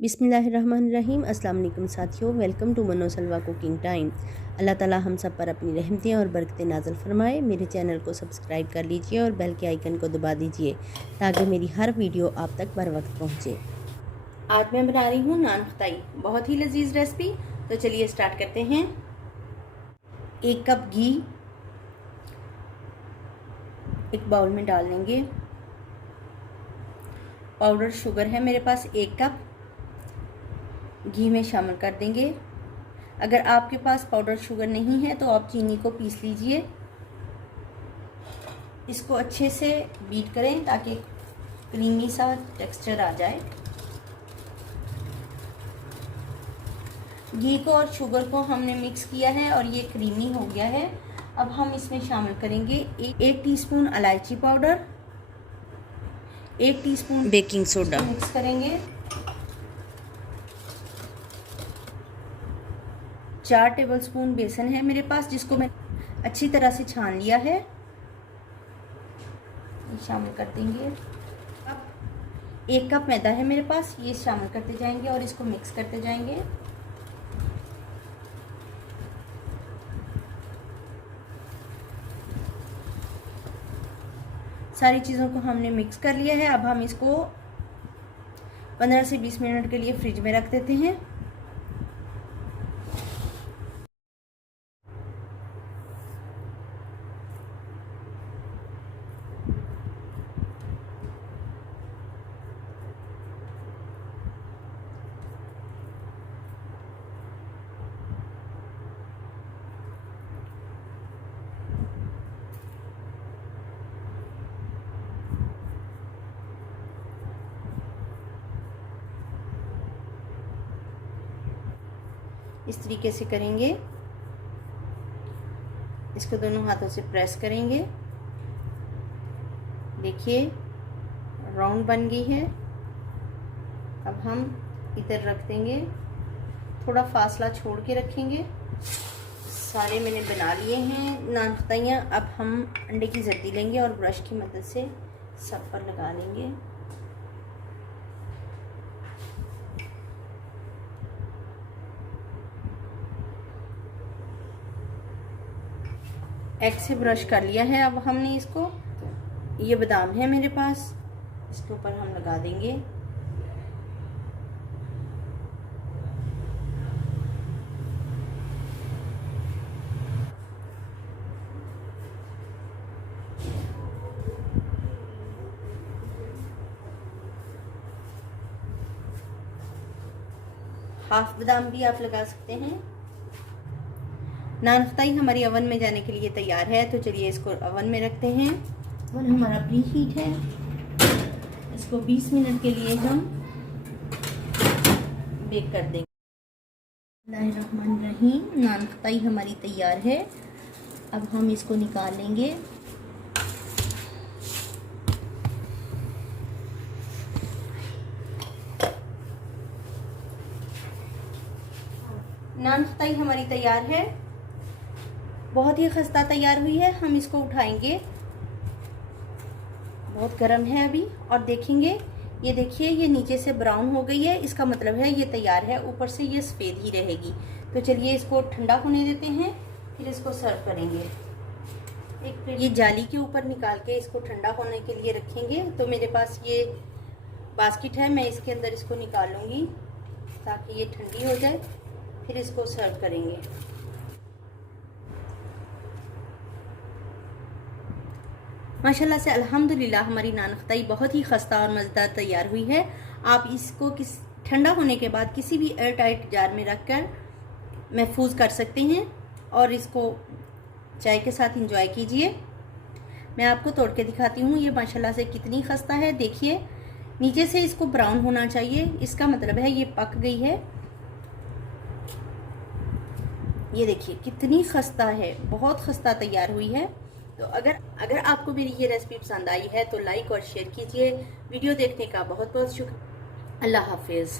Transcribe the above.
बिस्मिल्लाहिर्रहमानिर्रहीम। अस्सलाम वालेकुम साथियों, वेलकम टू मनो सलवा कुकिंग टाइम। अल्लाह ताला हम सब पर अपनी रहमतें और बरकतें नाज़िल फरमाए। मेरे चैनल को सब्सक्राइब कर लीजिए और बेल के आइकन को दबा दीजिए ताकि मेरी हर वीडियो आप तक बर वक्त पहुँचे। आज मैं बना रही हूँ नान खताई, बहुत ही लजीज रेसिपी। तो चलिए स्टार्ट करते हैं। 1 कप घी एक बाउल में डाल लेंगे। पाउडर शुगर है मेरे पास 1 कप, घी में शामिल कर देंगे। अगर आपके पास पाउडर शुगर नहीं है तो आप चीनी को पीस लीजिए। इसको अच्छे से बीट करें ताकि क्रीमी सा टेक्सचर आ जाए। घी को और शुगर को हमने मिक्स किया है और ये क्रीमी हो गया है। अब हम इसमें शामिल करेंगे 1 टीस्पून इलायची powder, 1 teaspoon baking soda. Mix करेंगे। 4 टेबलस्पून बेसन है मेरे पास, जिसको मैं अच्छी तरह से छान लिया है। ये शामिल कर देंगे। अब 1 कप मैदा है मेरे पास, ये शामिल करते जाएंगे और इसको मिक्स करते जाएंगे। सारी चीज़ों को हमने मिक्स कर लिया है। अब हम इसको 15 से 20 मिनट के लिए फ्रिज में रख देते हैं। इस तरीके से करेंगे। इसको दोनों हाथों से प्रेस करेंगे। देखिए राउंड बन गई है। अब हम इधर रख देंगे, थोड़ा फासला छोड़ के रखेंगे। सारे मैंने बना लिए हैं नान खताइयाँ। अब हम अंडे की जर्दी लेंगे और ब्रश की मदद से सब पर लगा लेंगे। एग से ब्रश कर लिया है। अब हमने इसको, ये बादाम है मेरे पास, इसके ऊपर हम लगा देंगे। हाफ बादाम भी आप लगा सकते हैं। नान खताई हमारी ओवन में जाने के लिए तैयार है। तो चलिए इसको ओवन में रखते हैं। ओवन हमारा प्री हीट है। इसको 20 मिनट के लिए हम बेक कर देंगे। बिस्मिल्लाहिर्रहमानिर्रहीम। नान खताई हमारी तैयार है। अब हम इसको निकाल लेंगे। नान खताई हमारी तैयार है, बहुत ही खस्ता तैयार हुई है। हम इसको उठाएंगे, बहुत गर्म है अभी, और देखेंगे। ये देखिए ये नीचे से ब्राउन हो गई है, इसका मतलब है ये तैयार है। ऊपर से ये सफ़ेद ही रहेगी। तो चलिए इसको ठंडा होने देते हैं, फिर इसको सर्व करेंगे। एक ये जाली के ऊपर निकाल के इसको ठंडा होने के लिए रखेंगे। तो मेरे पास ये बास्केट है, मैं इसके अंदर इसको निकाल लूँगी ताकि ये ठंडी हो जाए, फिर इसको सर्व करेंगे। माशाल्लाह से अल्हम्दुलिल्लाह हमारी नान खताई बहुत ही खस्ता और मज़ेदार तैयार हुई है। आप इसको ठंडा होने के बाद किसी भी एयर टाइट जार में रखकर महफूज कर सकते हैं और इसको चाय के साथ इंजॉय कीजिए। मैं आपको तोड़ के दिखाती हूँ। ये माशाल्लाह से कितनी खस्ता है। देखिए नीचे से इसको ब्राउन होना चाहिए, इसका मतलब है ये पक गई है। ये देखिए कितनी खस्ता है, बहुत खस्ता तैयार हुई है। तो अगर आपको मेरी ये रेसिपी पसंद आई है तो लाइक और शेयर कीजिए। वीडियो देखने का बहुत बहुत शुक्रिया। अल्लाह हाफिज़।